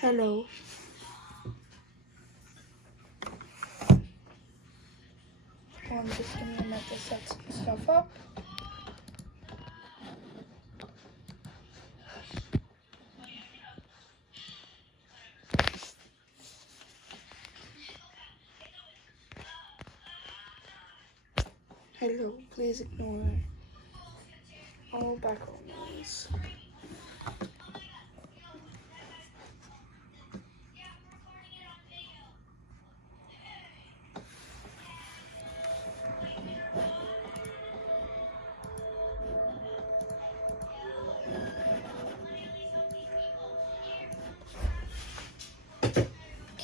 Hello. I'm just gonna have to set some stuff up. Hello, please ignore all background noise.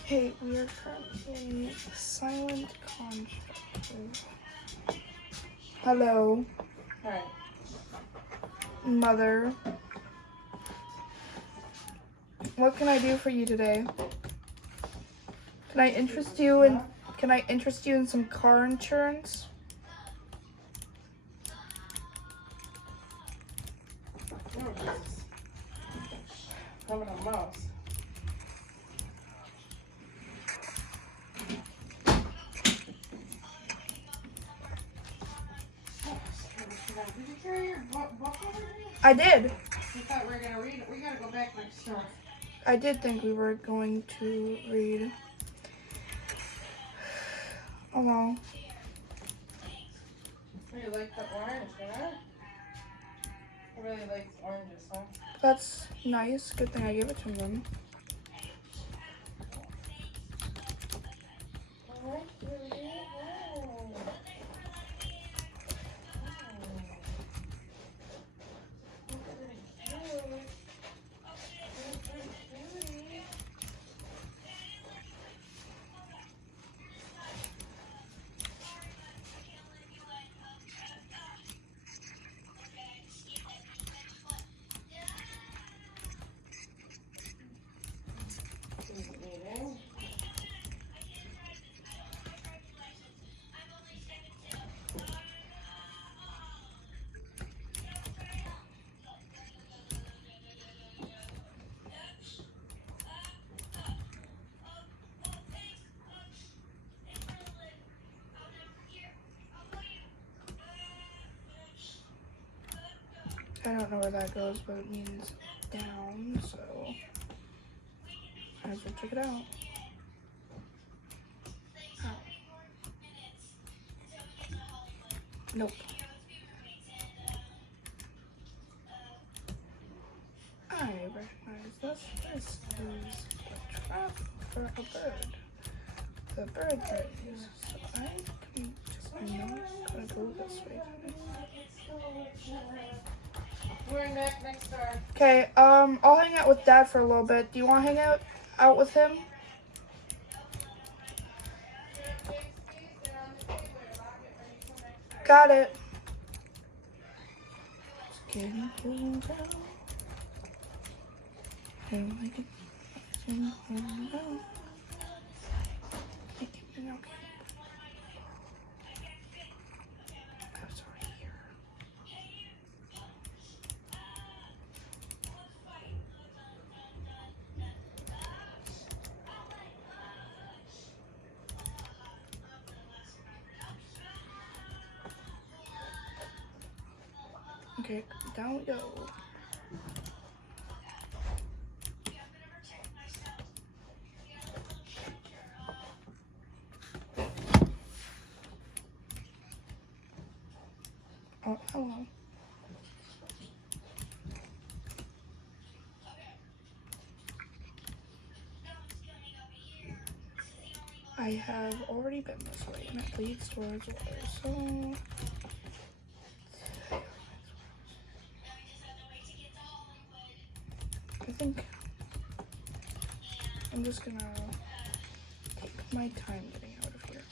Okay, we are currently silent constructive. Hello. Hi. Mother. What can I do for you today? Can I interest you in some car insurance? Oh, Jesus. Having a mouse. Did you carry your book over here? I did. We thought we were going to read it. We got to go back next door. I did think we were going to read. Oh well. You like the orange, huh? I really like oranges, huh? That's nice. Good thing I gave it to them. I don't know where that goes, but it means down, so I will check it out. Oh. Nope. I recognize this. This is the trap for a bird. The bird raise. So I can just not gonna go this way. We're next door. Okay, I'll hang out with Dad for a little bit. Do you want to hang out with him? Got it. It's getting cold out. I like it. It's getting cold out. Okay. That's already here. Okay, down we go. Oh, hello. I have already been this way, and it leads towards water, so... I think I'm just gonna take my time getting out of here.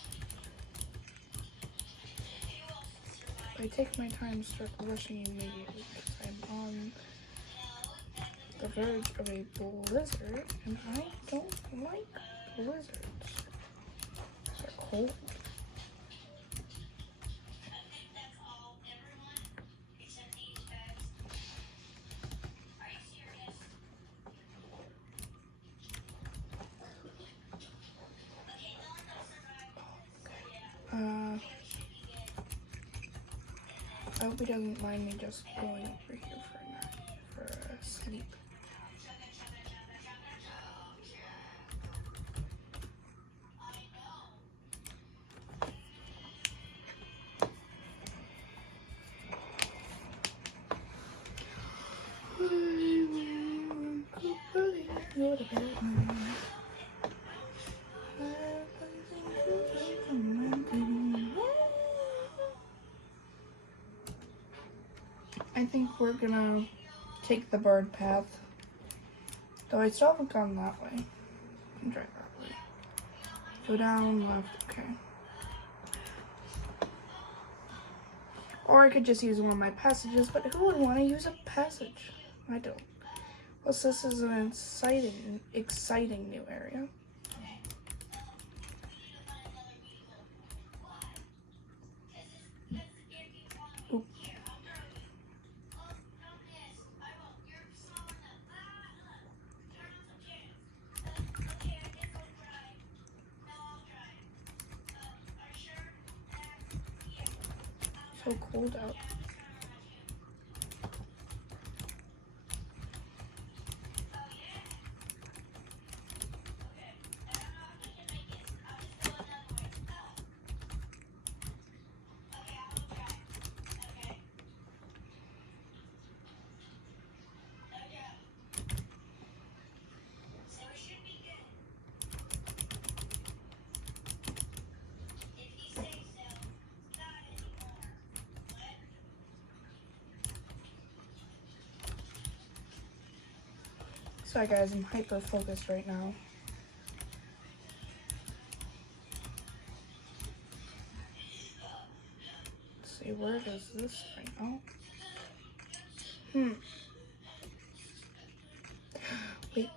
I take my time, start rushing immediately because I'm on the verge of a blizzard, and I don't like blizzards. They're cold. I hope he doesn't mind me just going over here for a nap, for a sleep. I think we're gonna take the bird path. Though I still haven't gone that way. I can try that way. Go down, left, okay. Or I could just use one of my passages, but who would want to use a passage? I don't. Plus, this is an exciting new area. Oop. So cold out. Sorry guys, I'm hyper focused right now. Let's see, where does this right now? Wait.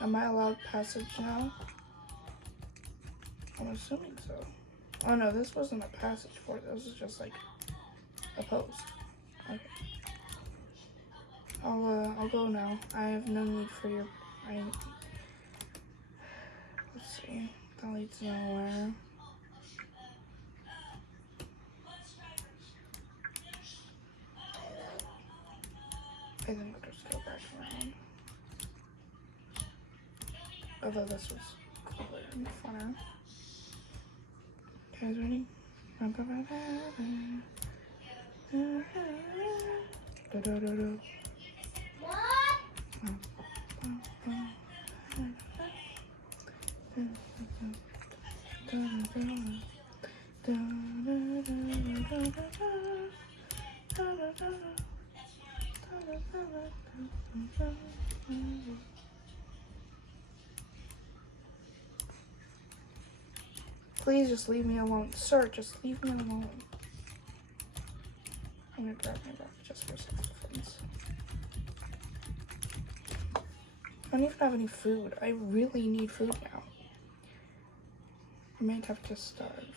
Am I allowed passage now? I'm assuming so. Oh no, this wasn't a passage for it. This was just like a post. Okay. I'll go now. I have no need for your. Let's see. That leads nowhere. I think I'll just go back around. Although this was cooler and funner. Guys, ready? Please just leave me alone. Sir, just leave me alone. I'm gonna grab my rock just for self-defense. I don't even have any food. I really need food now. I might have to starve.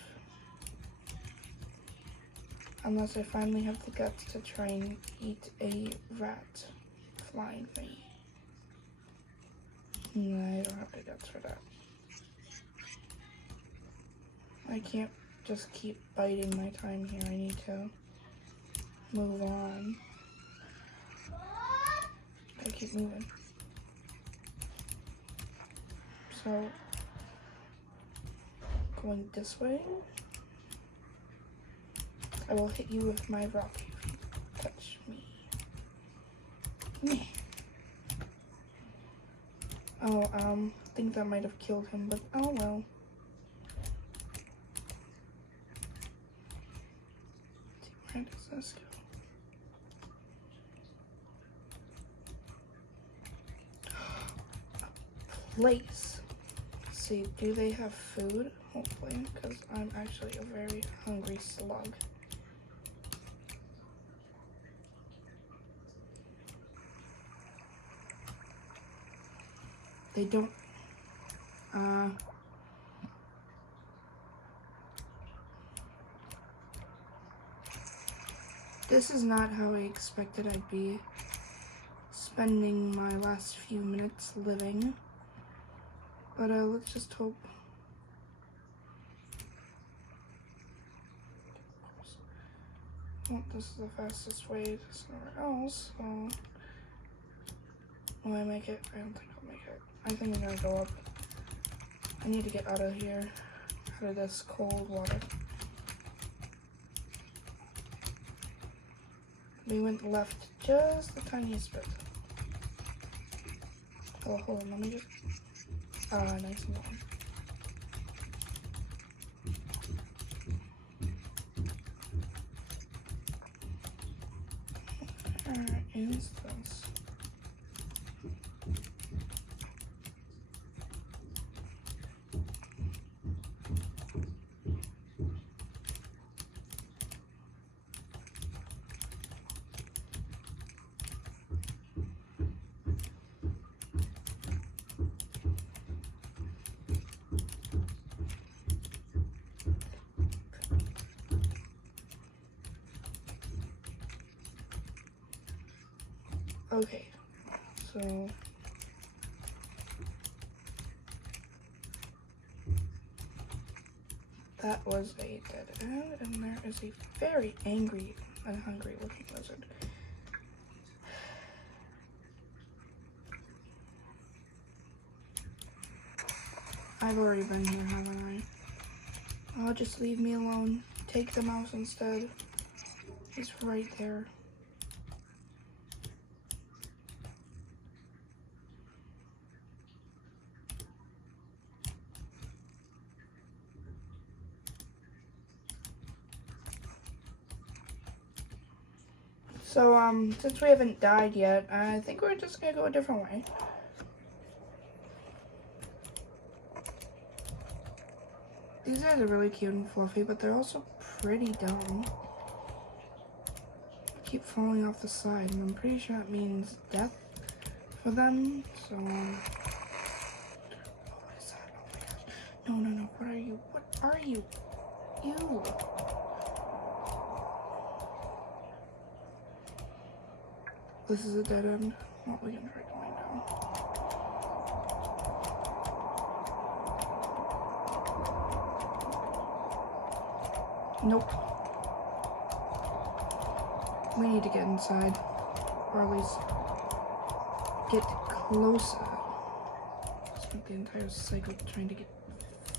Unless I finally have the guts to try and eat a rat flying thing. No, I don't have the guts for that. I can't just keep biding my time here. I need to move on. I keep moving. So, going this way. I will hit you with my rock if you touch me. Oh, I think that might have killed him, but oh well. Where does this go? A place. Let's see, do they have food? Hopefully, because I'm actually a very hungry slug. They don't, This is not how I expected I'd be spending my last few minutes living. But let's just hope. Well, this is the fastest way to somewhere else, so will I make it? I don't think I'll make it. I think I'm gonna go up. I need to get out of here, out of this cold water. We went left just the tiniest bit. Oh, hold on, let me just, nice and warm. Alright, is this? Okay, so that was a dead end, and there is a very angry and hungry looking lizard. I've already been here, haven't I? Oh, just leave me alone. Take the mouse instead. It's right there. So, since we haven't died yet, I think we're just gonna go a different way. These guys are really cute and fluffy, but they're also pretty dumb. Keep falling off the side, and I'm pretty sure that means death for them, so, oh, what is that? Oh my gosh. No, no, no, what are you? What are you? Ew. This is a dead end. Well, we can try going down. Nope. We need to get inside, or at least get closer. Spent the entire cycle trying to get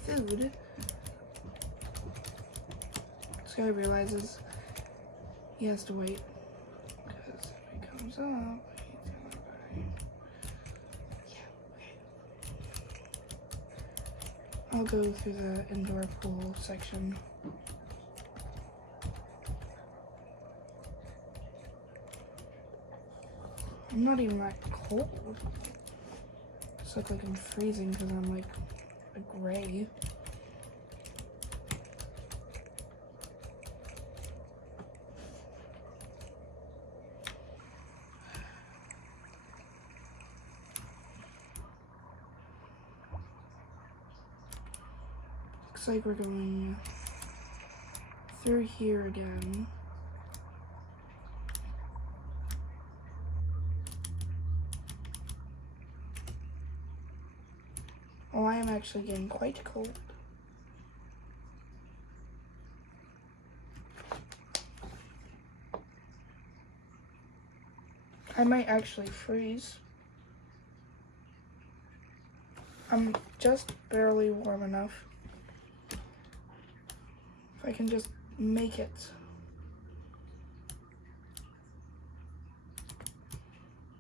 food. This guy realizes he has to wait. Up, he's gonna die. Yeah, okay. I'll go through the indoor pool section. I'm not even that cold. Just look like I'm freezing because I'm like a gray. Looks like we're going through here again. Oh, I am actually getting quite cold. I might actually freeze. I'm just barely warm enough. If I can just make it.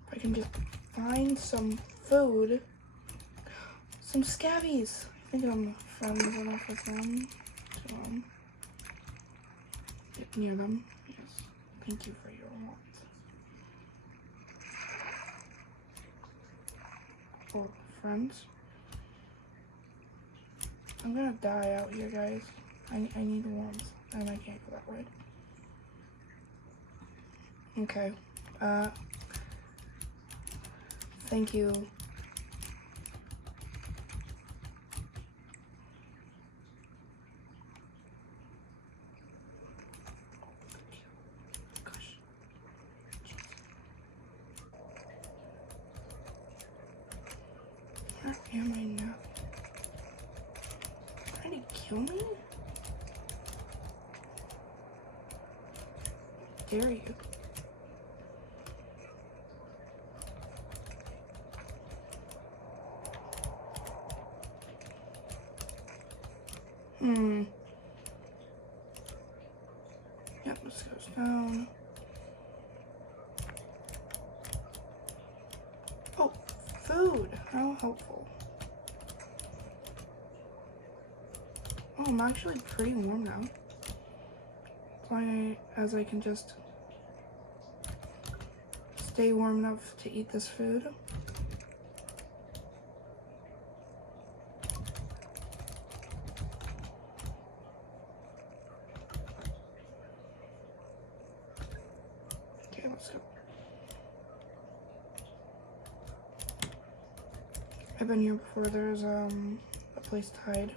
If I can just find some food. Some scabbies. I think I'm friends enough with them to get near them. Yes. Thank you for your warmth. Oh, friends. I'm gonna die out here, guys. I need warmth, and I can't go that way. Okay. Thank you. Gosh. Where am I now? Trying to kill me? Dare you? Yep, this goes down. Oh, food. How helpful. Oh, I'm actually pretty warm now. As long as I can just stay warm enough to eat this food. Okay, let's go. I've been here before. There's a place to hide.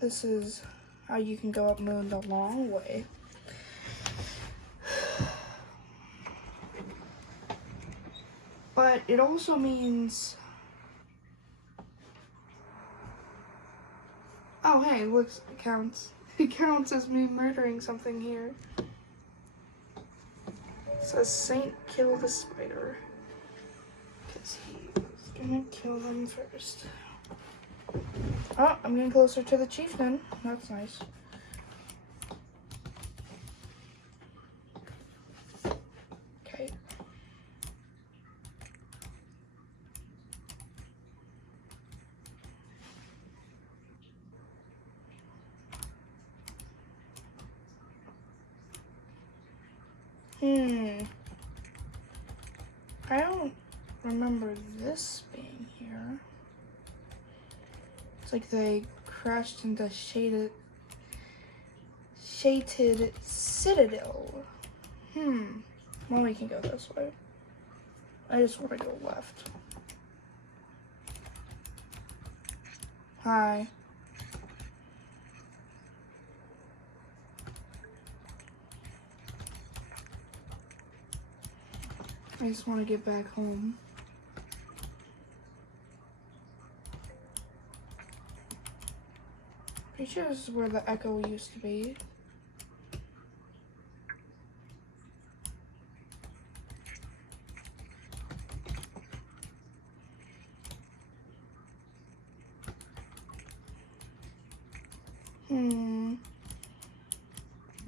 This is how you can go up Moon the long way. But it also means... Oh, hey, looks, it counts. It counts as me murdering something here. It says Saint kill the spider. Because he was gonna kill them first. Oh, I'm getting closer to the chieftain. That's nice. Okay. I don't remember this being here. It's like they crashed into shaded citadel. Well, we can go this way. I just want to go left. Hi. I just want to get back home. Pretty sure this is where the Echo used to be.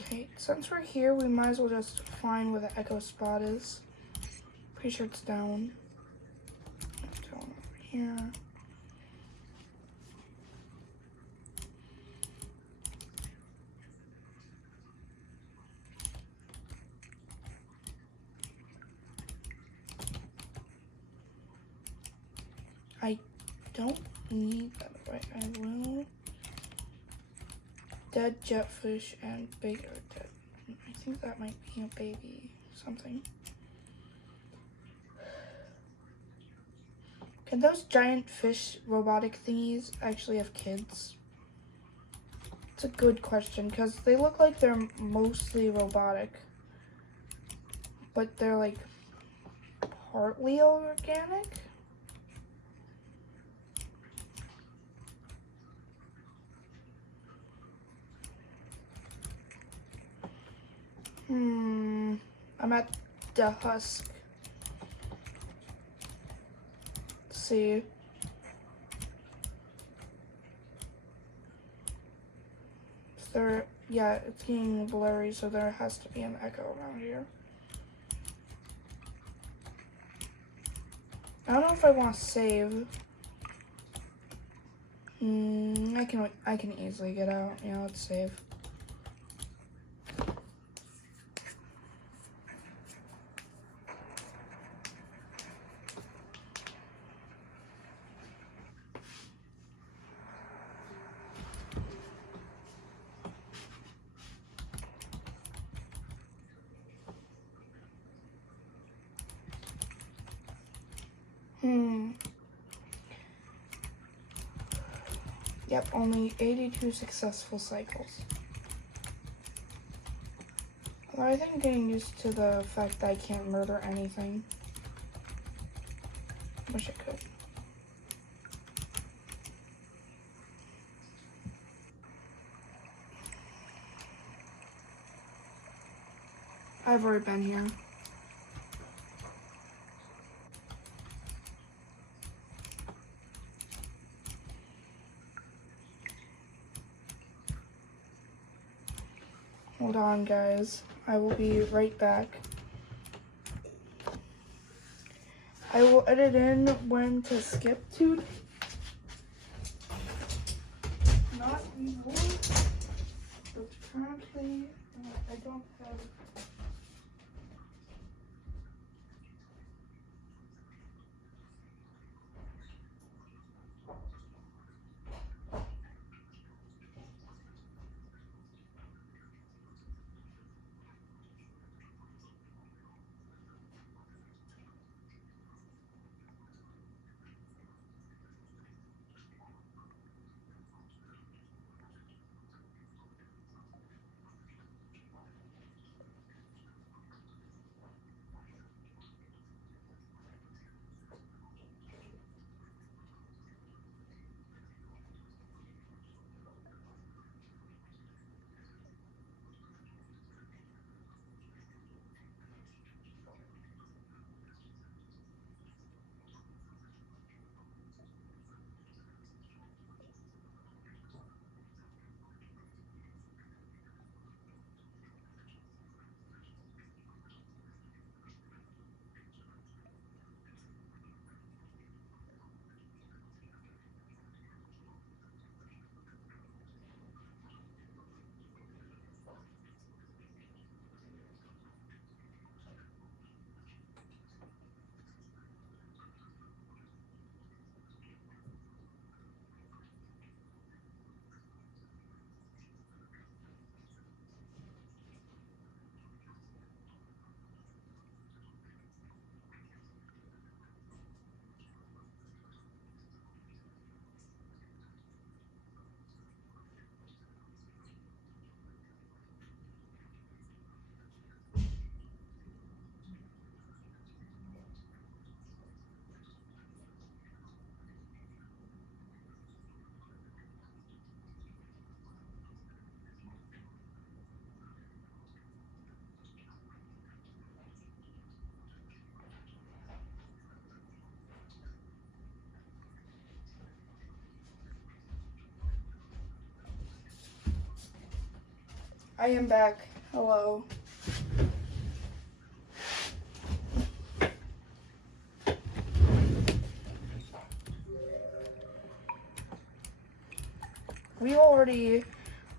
Okay, since we're here, we might as well just find where the Echo spot is. Pretty sure it's down. Down over here. I don't need that, right? I will. Dead jetfish and bigger dead. I think that might be a baby something. Can those giant fish robotic thingies actually have kids? It's a good question because they look like they're mostly robotic, but they're like partly organic. I'm at the husk. Let's see. Is there, yeah, it's getting blurry, so there has to be an Echo around here. I don't know if I want to save. I can easily get out. Yeah, let's save. Yep, only 82 successful cycles. Well, I think I'm getting used to the fact that I can't murder anything. Wish I could. I've already been here. Hold on, guys. I will be right back. I will edit in when to skip to. Not anymore. But currently, I don't have. I am back. Hello.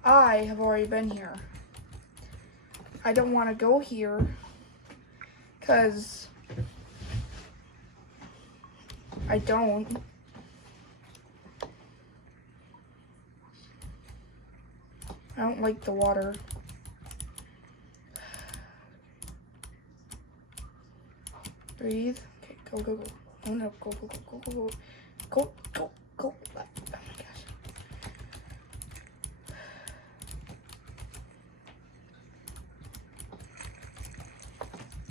I have already been here. I don't want to go here because I don't. I don't like the water. Breathe. Okay, go, go, go. Oh no, go, go, go, go, go, go. Go, go, go. Oh my gosh.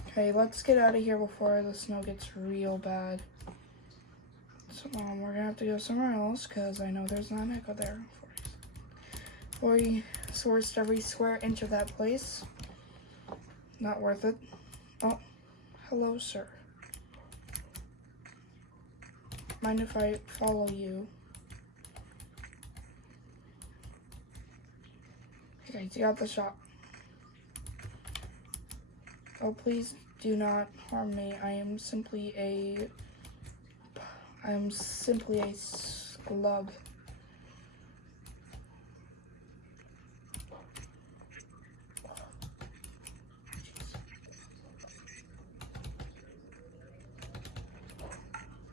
Okay, let's get out of here before the snow gets real bad. So, we're gonna have to go somewhere else because I know there's not an echo there. We sourced every square inch of that place. Not worth it. Oh, hello, sir. Mind if I follow you? Okay, you got the shop. Oh, please do not harm me. I am simply a schlub.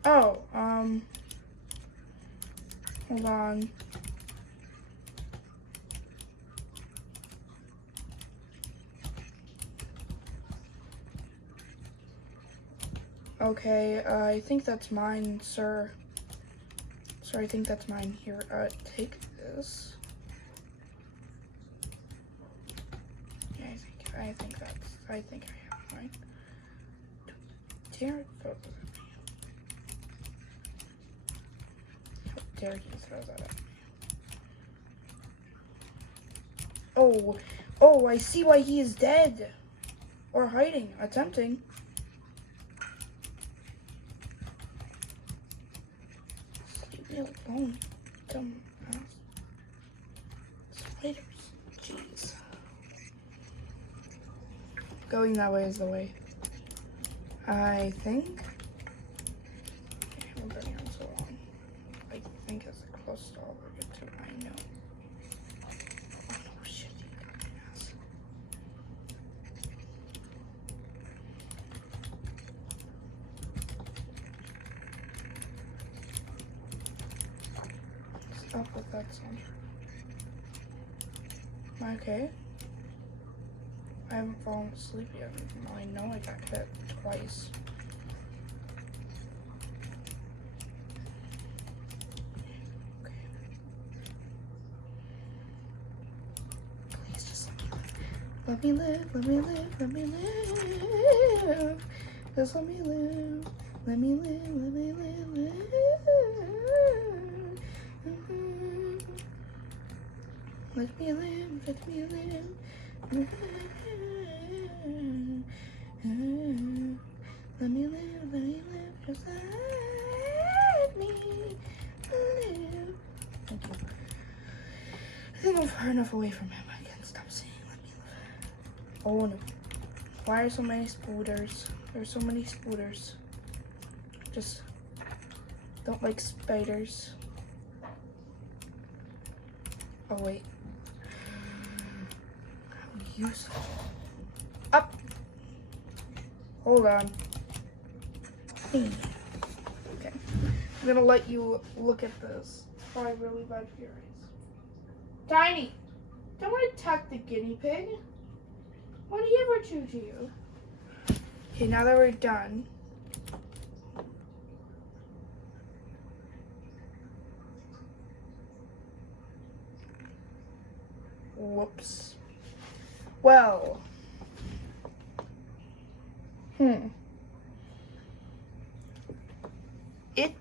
Oh, hold on. Okay, I think that's mine, sir. Sir, I think that's mine. Here, take this. Yeah, I think I think I have mine. Dare throw that at me. How dare you throw that at me? Oh, I see why he is dead. Or hiding, attempting. Leave me alone, dumb ass. Spiders, jeez. Going that way is the way. I think. We're going on so long. I think it's close to all we're good to. I know. Oh no, shit, you dumbass. Stop with that sound. Okay. I haven't fallen asleep yet. I know I got hit twice. Okay. Please just let me live. Let me live. Let me live. Just let me live. Let me live. Let me live. Let me live. Let me live. Let me live, just let me live. Thank you. I think I'm far enough away from him. I can't stop saying let me live. Oh no. Why are so many spooters? There's so many spooters. Just don't like spiders. Oh wait. Useful. Up. Hold on. Okay. I'm gonna let you look at this. Probably really bad for your eyes. Tiny, don't attack the guinea pig. What did he ever do to you? Okay, now that we're done. Whoops. Well. It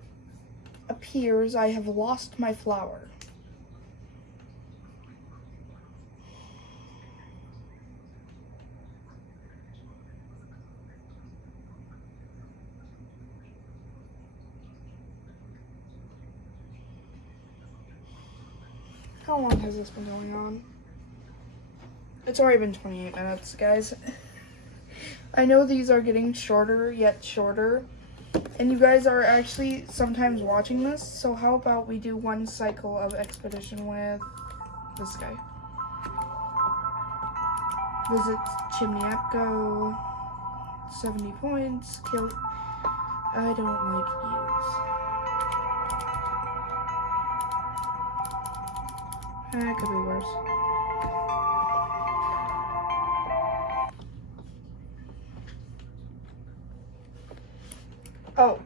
appears I have lost my flower. How long has this been going on? It's already been 28 minutes, guys. I know these are getting shorter, yet shorter. And you guys are actually sometimes watching this, so how about we do one cycle of expedition with this guy. Visit Chimney Echo, 70 points, kill. I don't like eels. It could be worse. Oh,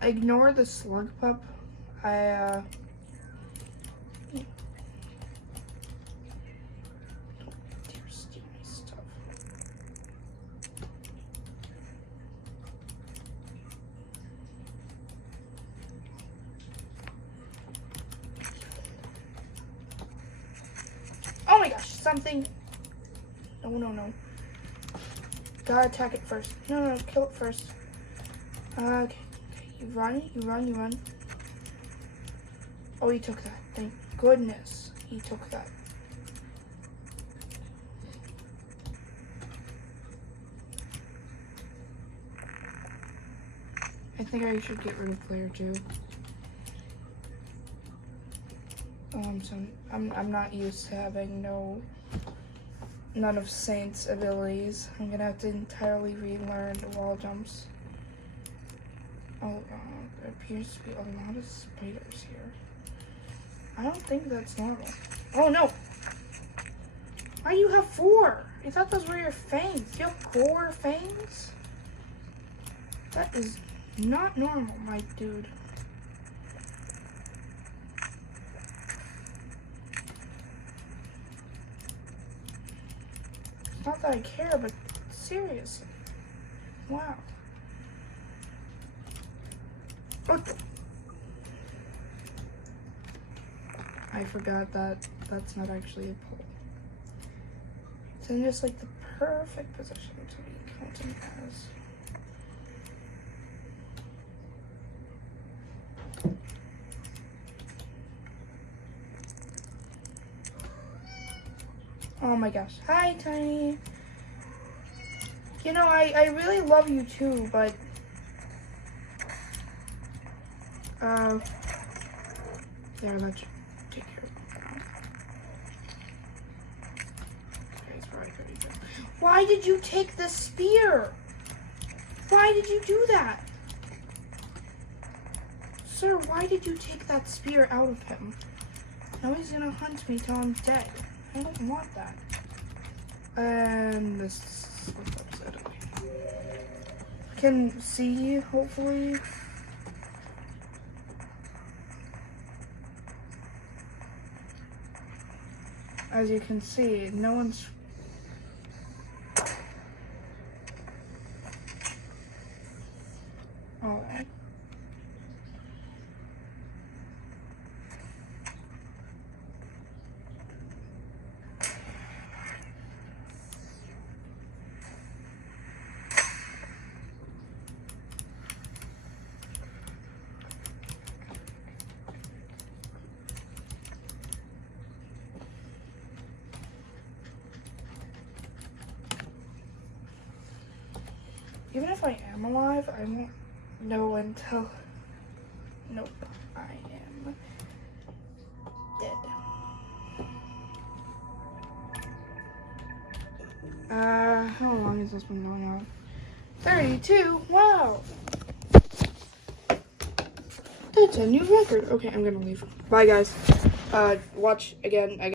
ignore the slug pup. Don't dare steal my stuff. Oh my gosh, something. No. Gotta attack it first. No, kill it first. Okay. You run. Oh, he took that. Thank goodness he took that. I think I should get rid of player 2. I'm not used to having none of Saint's abilities. I'm gonna have to entirely relearn the wall jumps. Oh, there appears to be a lot of spiders here. I don't think that's normal. Oh no! Why do you have 4? I thought those were your fangs. You have 4 fangs? That is not normal, my dude. Not that I care, but seriously. Wow. Okay. I forgot that that's not actually a pole. It's in just like the perfect position to be counting as. Oh my gosh. Hi, Tiny. You know, I really love you too, but there, let you take care of it. Okay, it's probably pretty good. Why did you take the spear? Why did you do that? Sir, why did you take that spear out of him? Now he's gonna hunt me till I'm dead. I don't want that. And this looks upset. Can see, hopefully. As you can see, no one's... Alright. Even if I am alive, I won't know until... Nope, I am dead. How long has this been going on? 32? Wow! That's a new record. Okay, I'm gonna leave. Bye, guys. Watch again.